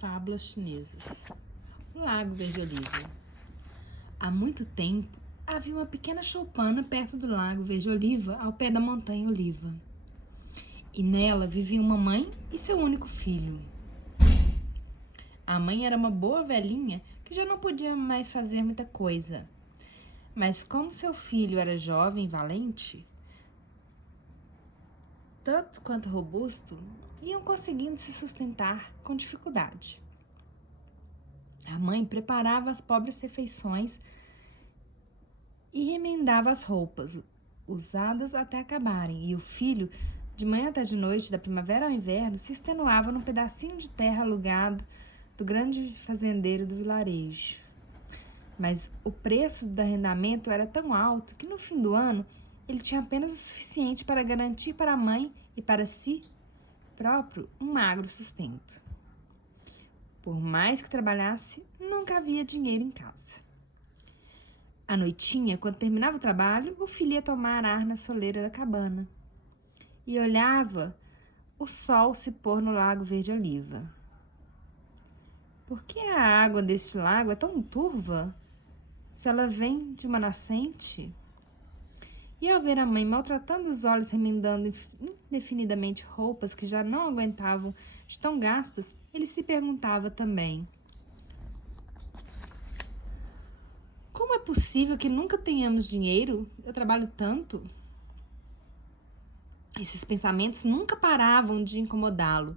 Fábulas chinesas. O Lago Verde Oliva. Há muito tempo, havia uma pequena choupana perto do Lago Verde Oliva, ao pé da Montanha Oliva. E nela vivia uma mãe e seu único filho. A mãe era uma boa velhinha que já não podia mais fazer muita coisa. Mas como seu filho era jovem e valente, tanto quanto robusto, iam conseguindo se sustentar com dificuldade. A mãe preparava as pobres refeições e remendava as roupas, usadas até acabarem, e o filho, de manhã até de noite, da primavera ao inverno, se extenuava num pedacinho de terra alugado do grande fazendeiro do vilarejo. Mas o preço do arrendamento era tão alto que no fim do ano ele tinha apenas o suficiente para garantir para a mãe e para si próprio um magro sustento. Por mais que trabalhasse, nunca havia dinheiro em casa. À noitinha, quando terminava o trabalho, o filho ia tomar ar na soleira da cabana e olhava o sol se pôr no Lago Verde Oliva. Por que a água deste lago é tão turva? Se ela vem de uma nascente? E ao ver a mãe maltratando os olhos, remendando indefinidamente roupas que já não aguentavam de tão gastas, ele se perguntava também: como é possível que nunca tenhamos dinheiro? Eu trabalho tanto. Esses pensamentos nunca paravam de incomodá-lo.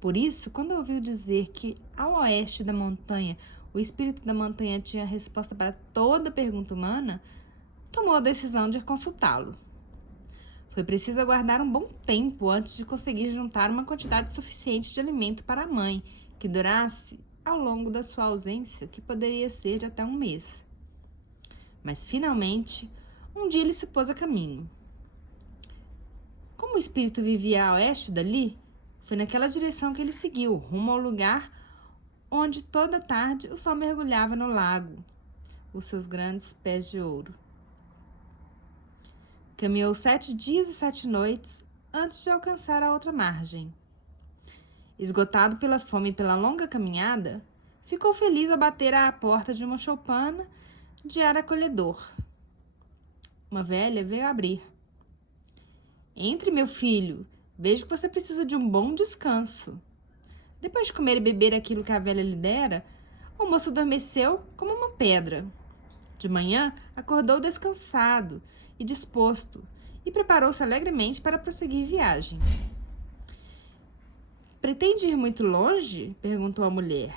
Por isso, quando ouviu dizer que ao oeste da montanha o espírito da montanha tinha a resposta para toda pergunta humana, tomou a decisão de consultá-lo. Foi preciso aguardar um bom tempo antes de conseguir juntar uma quantidade suficiente de alimento para a mãe, que durasse ao longo da sua ausência, que poderia ser de até um mês. Mas, finalmente, um dia ele se pôs a caminho. Como o espírito vivia a oeste dali, foi naquela direção que ele seguiu, rumo ao lugar onde toda tarde o sol mergulhava no lago, os seus grandes pés de ouro. Caminhou 7 dias e 7 noites antes de alcançar a outra margem. Esgotado pela fome e pela longa caminhada, ficou feliz ao bater à porta de uma choupana de ar acolhedor. Uma velha veio abrir. Entre, meu filho, vejo que você precisa de um bom descanso. Depois de comer e beber aquilo que a velha lhe dera, o moço adormeceu como uma pedra. De manhã, acordou descansado e disposto, e preparou-se alegremente para prosseguir viagem. Pretende ir muito longe? Perguntou a mulher.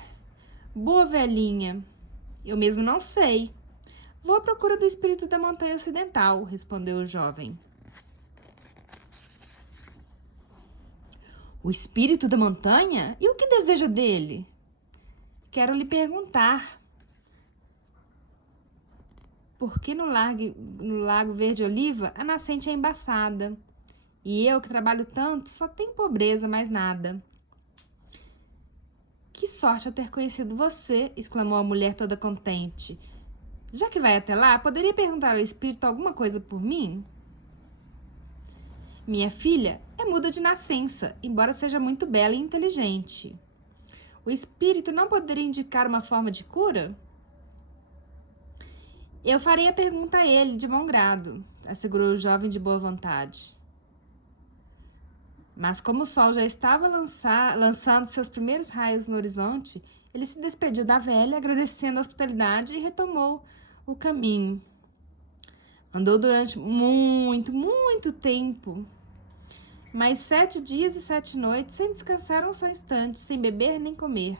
Boa velhinha, eu mesmo não sei. Vou à procura do espírito da montanha ocidental, respondeu o jovem. O espírito da montanha? E o que deseja dele? Quero lhe perguntar. Por que no Lago Verde Oliva a nascente é embaçada? E eu, que trabalho tanto, só tenho pobreza, mais nada. Que sorte ao ter conhecido você, exclamou a mulher toda contente. Já que vai até lá, poderia perguntar ao espírito alguma coisa por mim? Minha filha é muda de nascença, embora seja muito bela e inteligente. O espírito não poderia indicar uma forma de cura? Eu farei a pergunta a ele, de bom grado, assegurou o jovem de boa vontade. Mas como o sol já estava lançando seus primeiros raios no horizonte, ele se despediu da velha, agradecendo a hospitalidade, e retomou o caminho. Andou durante muito tempo, mais 7 dias e 7 noites, sem descansar um só instante, sem beber nem comer.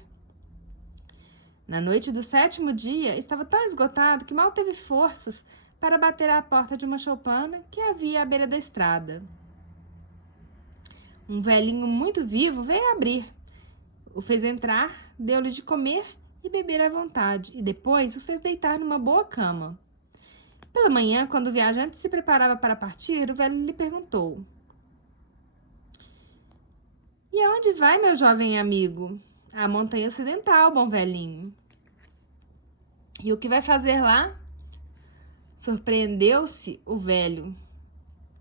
Na noite do 7º dia, estava tão esgotado que mal teve forças para bater à porta de uma choupana que havia à beira da estrada. Um velhinho muito vivo veio abrir, o fez entrar, deu-lhe de comer e beber à vontade, e depois o fez deitar numa boa cama. Pela manhã, quando o viajante se preparava para partir, o velho lhe perguntou: E aonde vai, meu jovem amigo? À montanha ocidental, bom velhinho. E o que vai fazer lá? Surpreendeu-se o velho.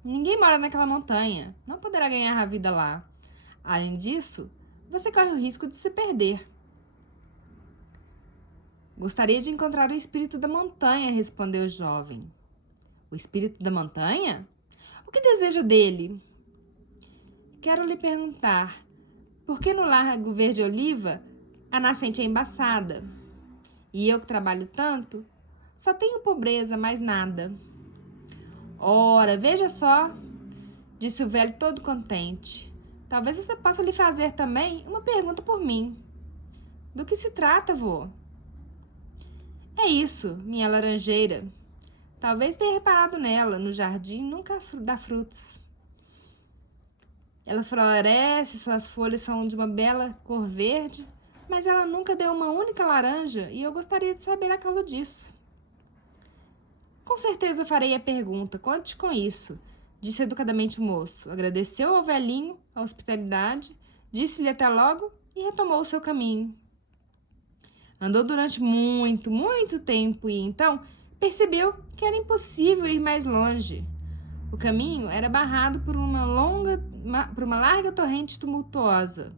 Ninguém mora naquela montanha, não poderá ganhar a vida lá. Além disso, você corre o risco de se perder. Gostaria de encontrar o espírito da montanha, respondeu o jovem. O espírito da montanha? O que deseja dele? Quero lhe perguntar, por que no Largo Verde Oliva a nascente é embaçada? E eu que trabalho tanto, só tenho pobreza, mais nada. Ora, veja só, disse o velho todo contente. Talvez você possa lhe fazer também uma pergunta por mim. Do que se trata, vô? É isso, minha laranjeira. Talvez tenha reparado nela, no jardim nunca dá frutos. Ela floresce, suas folhas são de uma bela cor verde, mas ela nunca deu uma única laranja e eu gostaria de saber a causa disso. Com certeza farei a pergunta, conte com isso, disse educadamente o moço. Agradeceu ao velhinho a hospitalidade, disse-lhe até logo e retomou o seu caminho. Andou durante muito tempo e então percebeu que era impossível ir mais longe. O caminho era barrado por uma larga torrente tumultuosa.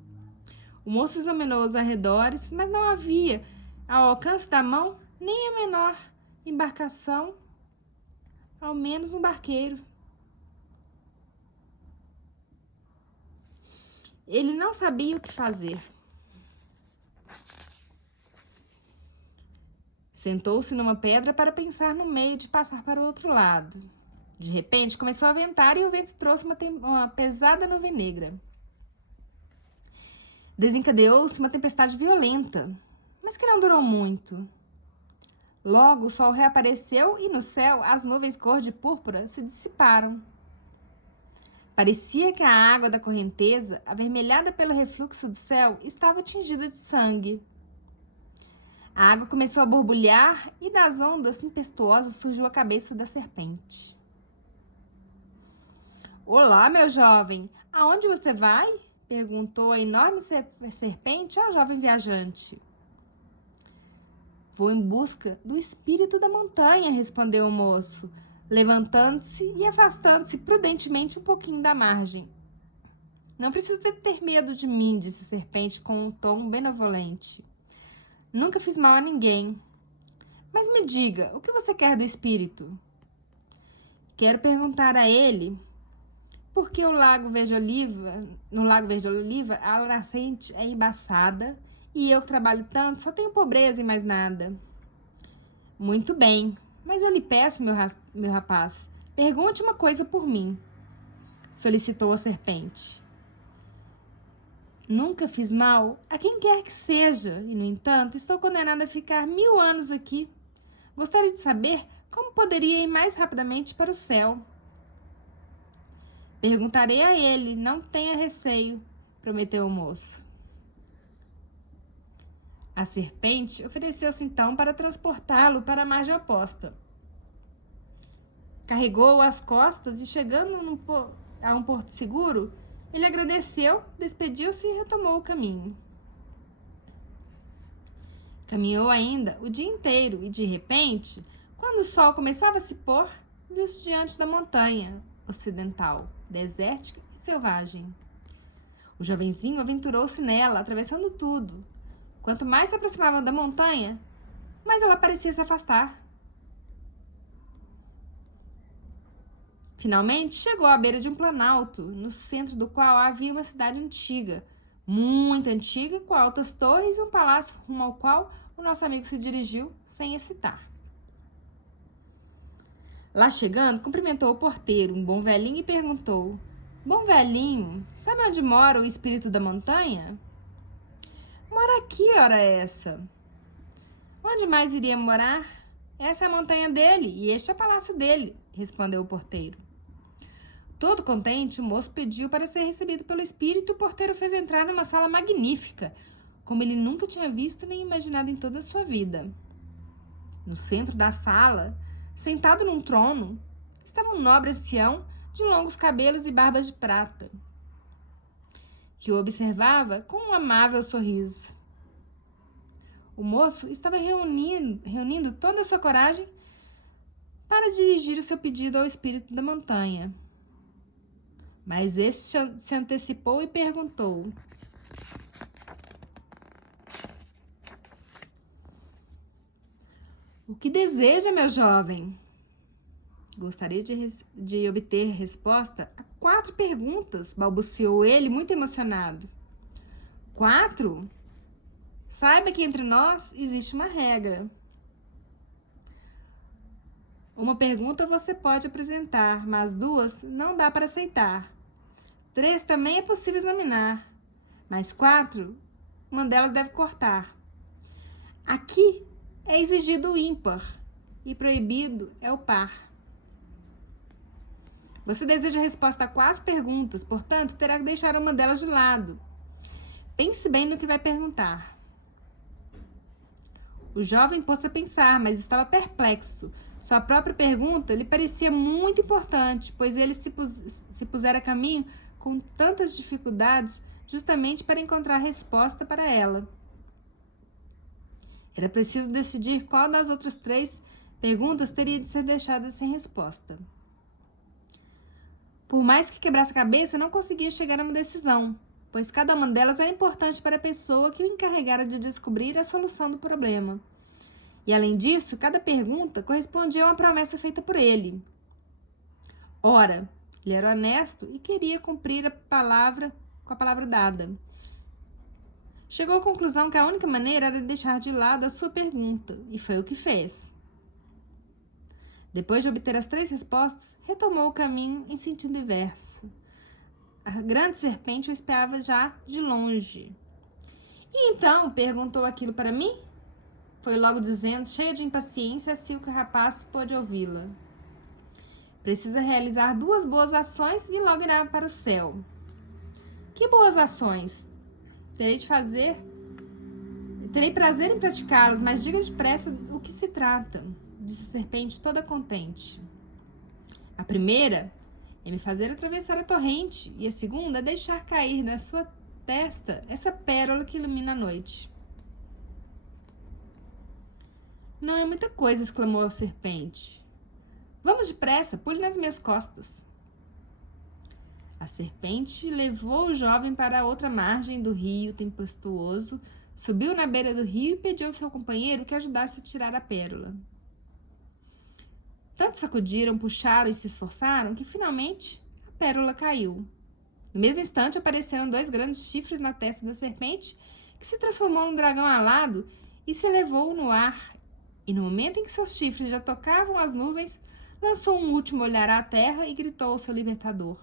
O moço examinou os arredores, mas não havia, ao alcance da mão, nem a menor embarcação, ao menos um barqueiro. Ele não sabia o que fazer. Sentou-se numa pedra para pensar no meio de passar para o outro lado. De repente, começou a ventar e o vento trouxe uma pesada nuvem negra. Desencadeou-se uma tempestade violenta, mas que não durou muito. Logo, o sol reapareceu e no céu as nuvens cor de púrpura se dissiparam. Parecia que a água da correnteza, avermelhada pelo refluxo do céu, estava tingida de sangue. A água começou a borbulhar e das ondas impetuosas surgiu a cabeça da serpente. Olá, meu jovem, aonde você vai? Perguntou a enorme serpente ao jovem viajante. Vou em busca do espírito da montanha, respondeu o moço, levantando-se e afastando-se prudentemente um pouquinho da margem. Não precisa ter medo de mim, disse a serpente com um tom benevolente. Nunca fiz mal a ninguém. Mas me diga, o que você quer do espírito? Quero perguntar a ele por que no Lago Verde Oliva, a nascente é embaçada e eu que trabalho tanto só tenho pobreza e mais nada. Muito bem, mas eu lhe peço, meu rapaz, pergunte uma coisa por mim, solicitou a serpente. Nunca fiz mal a quem quer que seja e, no entanto, estou condenada a ficar 1000 anos aqui. Gostaria de saber como poderia ir mais rapidamente para o céu. Perguntarei a ele, não tenha receio, prometeu o moço. A serpente ofereceu-se então para transportá-lo para a margem oposta. Carregou-o às costas e, chegando a um porto seguro, ele agradeceu, despediu-se e retomou o caminho. Caminhou ainda o dia inteiro e, de repente, quando o sol começava a se pôr, viu-se diante da montanha ocidental, desértica e selvagem. O jovenzinho aventurou-se nela, atravessando tudo. Quanto mais se aproximava da montanha, mais ela parecia se afastar. Finalmente, chegou à beira de um planalto, no centro do qual havia uma cidade antiga, muito antiga, com altas torres e um palácio rumo ao qual o nosso amigo se dirigiu sem hesitar. Lá chegando, cumprimentou o porteiro, um bom velhinho, e perguntou: Bom velhinho, sabe onde mora o espírito da montanha? Mora aqui, ora essa. Onde mais iria morar? Essa é a montanha dele e este é o palácio dele, respondeu o porteiro. Todo contente, o moço pediu para ser recebido pelo espírito e o porteiro fez entrar numa sala magnífica, como ele nunca tinha visto nem imaginado em toda a sua vida. No centro da sala, sentado num trono, estava um nobre ancião de longos cabelos e barbas de prata, que o observava com um amável sorriso. O moço estava reunindo toda a sua coragem para dirigir o seu pedido ao espírito da montanha. Mas este se antecipou e perguntou: O que deseja, meu jovem? Gostaria de obter resposta a 4 perguntas, balbuciou ele, muito emocionado. 4? Saiba que entre nós existe uma regra. Uma pergunta você pode apresentar, mas 2 não dá para aceitar. 3 também é possível examinar, mas 4, uma delas deve cortar. Aqui é exigido o ímpar e proibido é o par. Você deseja a resposta a 4 perguntas, portanto, terá que deixar uma delas de lado. Pense bem no que vai perguntar. O jovem pôs-se a pensar, mas estava perplexo. Sua própria pergunta lhe parecia muito importante, pois ele se pusera a caminho com tantas dificuldades justamente para encontrar resposta para ela. Era preciso decidir qual das outras 3 perguntas teria de ser deixada sem resposta. Por mais que quebrasse a cabeça, não conseguia chegar a uma decisão, pois cada uma delas era importante para a pessoa que o encarregara de descobrir a solução do problema. E, além disso, cada pergunta correspondia a uma promessa feita por ele. Ora, ele era honesto e queria cumprir com a palavra dada. Chegou à conclusão que a única maneira era deixar de lado a sua pergunta, e foi o que fez. Depois de obter as 3 respostas, retomou o caminho em sentido inverso. A grande serpente o espiava já de longe. E então, perguntou aquilo para mim? Foi logo dizendo, cheia de impaciência, assim que o rapaz pôde ouvi-la. Precisa realizar 2 boas ações e logo irá para o céu. Que boas ações? Terei prazer em praticá-las, mas diga depressa o que se trata, disse a serpente toda contente. A primeira é me fazer atravessar a torrente, e a segunda é deixar cair na sua testa essa pérola que ilumina a noite. Não é muita coisa, exclamou a serpente. Vamos depressa, pule nas minhas costas. A serpente levou o jovem para a outra margem do rio tempestuoso, subiu na beira do rio e pediu ao seu companheiro que ajudasse a tirar a pérola. Tanto sacudiram, puxaram e se esforçaram que, finalmente, a pérola caiu. No mesmo instante, apareceram 2 grandes chifres na testa da serpente, que se transformou num dragão alado e se elevou no ar. E no momento em que seus chifres já tocavam as nuvens, lançou um último olhar à terra e gritou ao seu libertador.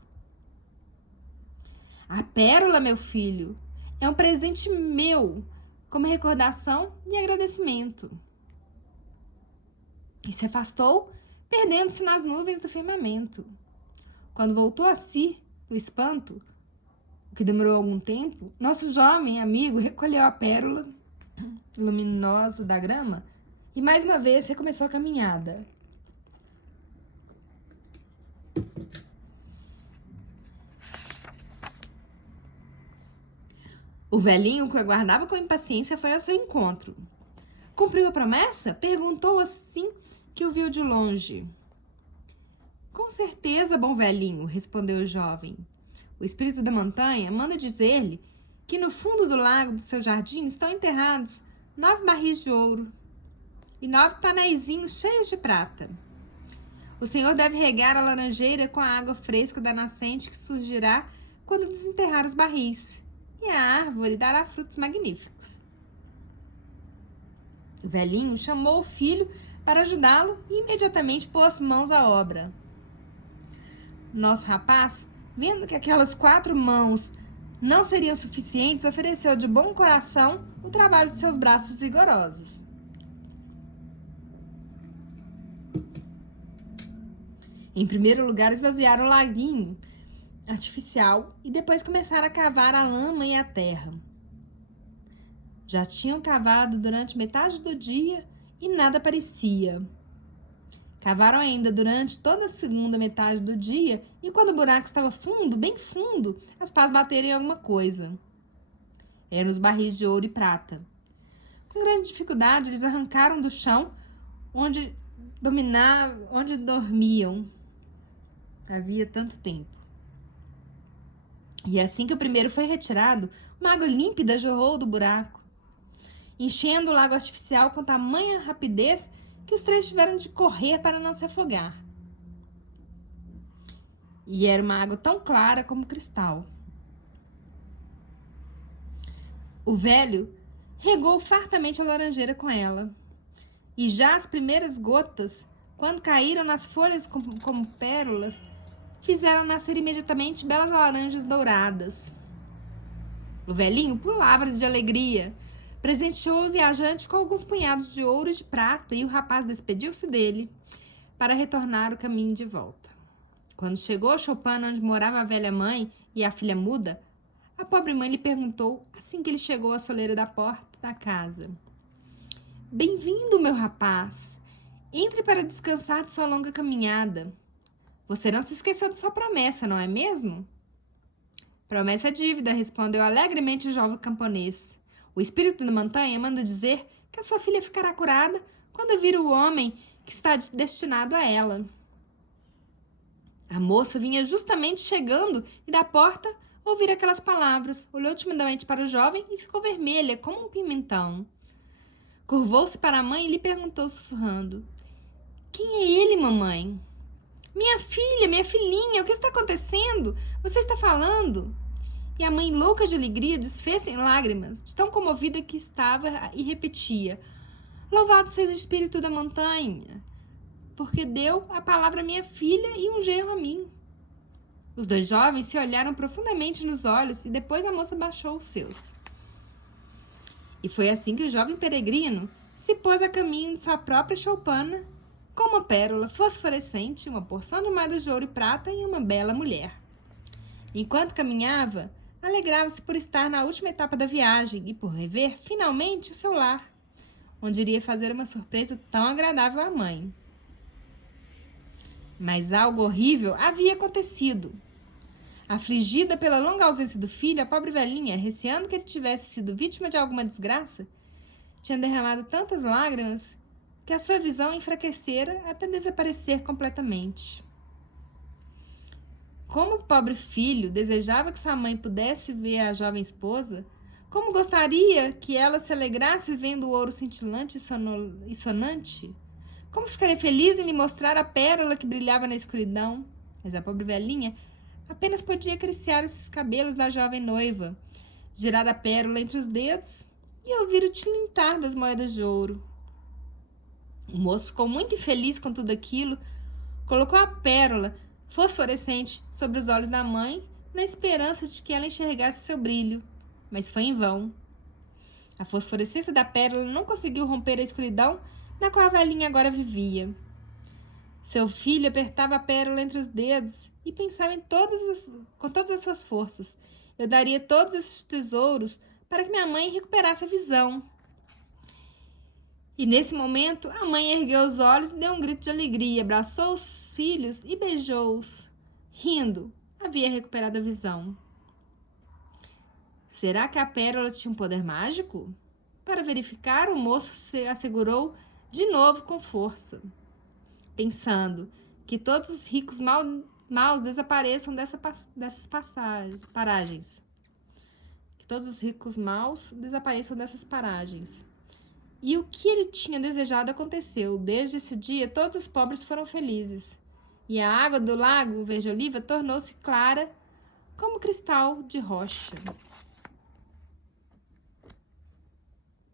A pérola, meu filho, é um presente meu, como recordação e agradecimento. E se afastou, perdendo-se nas nuvens do firmamento. Quando voltou a si, do espanto, o que demorou algum tempo, nosso jovem amigo recolheu a pérola luminosa da grama e mais uma vez recomeçou a caminhada. O velhinho, que o aguardava com impaciência, foi ao seu encontro. Cumpriu a promessa? Perguntou assim que o viu de longe. Com certeza, bom velhinho, respondeu o jovem. O espírito da montanha manda dizer-lhe que no fundo do lago do seu jardim estão enterrados 9 barris de ouro e 9 tonéisinhos cheios de prata. O senhor deve regar a laranjeira com a água fresca da nascente que surgirá quando desenterrar os barris. E a árvore dará frutos magníficos. O velhinho chamou o filho para ajudá-lo e imediatamente pôs mãos à obra. Nosso rapaz, vendo que aquelas 4 mãos não seriam suficientes, ofereceu de bom coração o trabalho de seus braços vigorosos. Em primeiro lugar, esvaziaram o laguinho artificial e depois começaram a cavar a lama e a terra. Já tinham cavado durante metade do dia e nada aparecia. Cavaram ainda durante toda a segunda metade do dia e quando o buraco estava fundo, bem fundo, as pás bateram em alguma coisa. Eram os barris de ouro e prata. Com grande dificuldade, eles arrancaram do chão onde dormiam havia tanto tempo. E assim que o primeiro foi retirado, uma água límpida jorrou do buraco, enchendo o lago artificial com tamanha rapidez que os três tiveram de correr para não se afogar. E era uma água tão clara como cristal. O velho regou fartamente a laranjeira com ela. E já as primeiras gotas, quando caíram nas folhas como pérolas, fizeram nascer imediatamente belas laranjas douradas. O velhinho pulava de alegria, presenteou o viajante com alguns punhados de ouro e de prata, e o rapaz despediu-se dele para retornar o caminho de volta. Quando chegou a choupana onde morava a velha mãe e a filha muda, a pobre mãe lhe perguntou, assim que ele chegou à soleira da porta da casa: Bem-vindo, meu rapaz. Entre para descansar de sua longa caminhada. Você não se esqueceu de sua promessa, não é mesmo? Promessa é dívida, respondeu alegremente o jovem camponês. O espírito da montanha manda dizer que a sua filha ficará curada quando vir o homem que está destinado a ela. A moça vinha justamente chegando e da porta ouvira aquelas palavras, olhou timidamente para o jovem e ficou vermelha como um pimentão. Curvou-se para a mãe e lhe perguntou sussurrando: Quem é ele, mamãe? Minha filha, minha filhinha, o que está acontecendo? Você está falando? E a mãe, louca de alegria, desfez em lágrimas, de tão comovida que estava, e repetia: Louvado seja o espírito da montanha, porque deu a palavra à minha filha e um genro a mim. Os dois jovens se olharam profundamente nos olhos e depois a moça baixou os seus. E foi assim que o jovem peregrino se pôs a caminho de sua própria choupana, com uma pérola fosforescente, uma porção de moedas de ouro e prata e uma bela mulher. Enquanto caminhava, alegrava-se por estar na última etapa da viagem e por rever, finalmente, o seu lar, onde iria fazer uma surpresa tão agradável à mãe. Mas algo horrível havia acontecido. Afligida pela longa ausência do filho, a pobre velhinha, receando que ele tivesse sido vítima de alguma desgraça, tinha derramado tantas lágrimas que a sua visão enfraquecera até desaparecer completamente. Como o pobre filho desejava que sua mãe pudesse ver a jovem esposa, como gostaria que ela se alegrasse vendo o ouro cintilante e sonante, como ficaria feliz em lhe mostrar a pérola que brilhava na escuridão. Mas a pobre velhinha apenas podia acariciar os cabelos da jovem noiva, girar a pérola entre os dedos e ouvir o tilintar das moedas de ouro. O moço ficou muito infeliz com tudo aquilo, colocou a pérola fosforescente sobre os olhos da mãe, na esperança de que ela enxergasse seu brilho, mas foi em vão. A fosforescência da pérola não conseguiu romper a escuridão na qual a velhinha agora vivia. Seu filho apertava a pérola entre os dedos e pensava com todas as suas forças: eu daria todos esses tesouros para que minha mãe recuperasse a visão. E nesse momento, a mãe ergueu os olhos e deu um grito de alegria, abraçou os filhos e beijou-os. Rindo, havia recuperado a visão. Será que a pérola tinha um poder mágico? Para verificar, o moço se assegurou de novo com força, pensando que todos os ricos maus desapareçam dessas paragens. Que todos os ricos maus desapareçam dessas paragens. E o que ele tinha desejado aconteceu. Desde esse dia, todos os pobres foram felizes. E a água do lago verde-oliva tornou-se clara como cristal de rocha.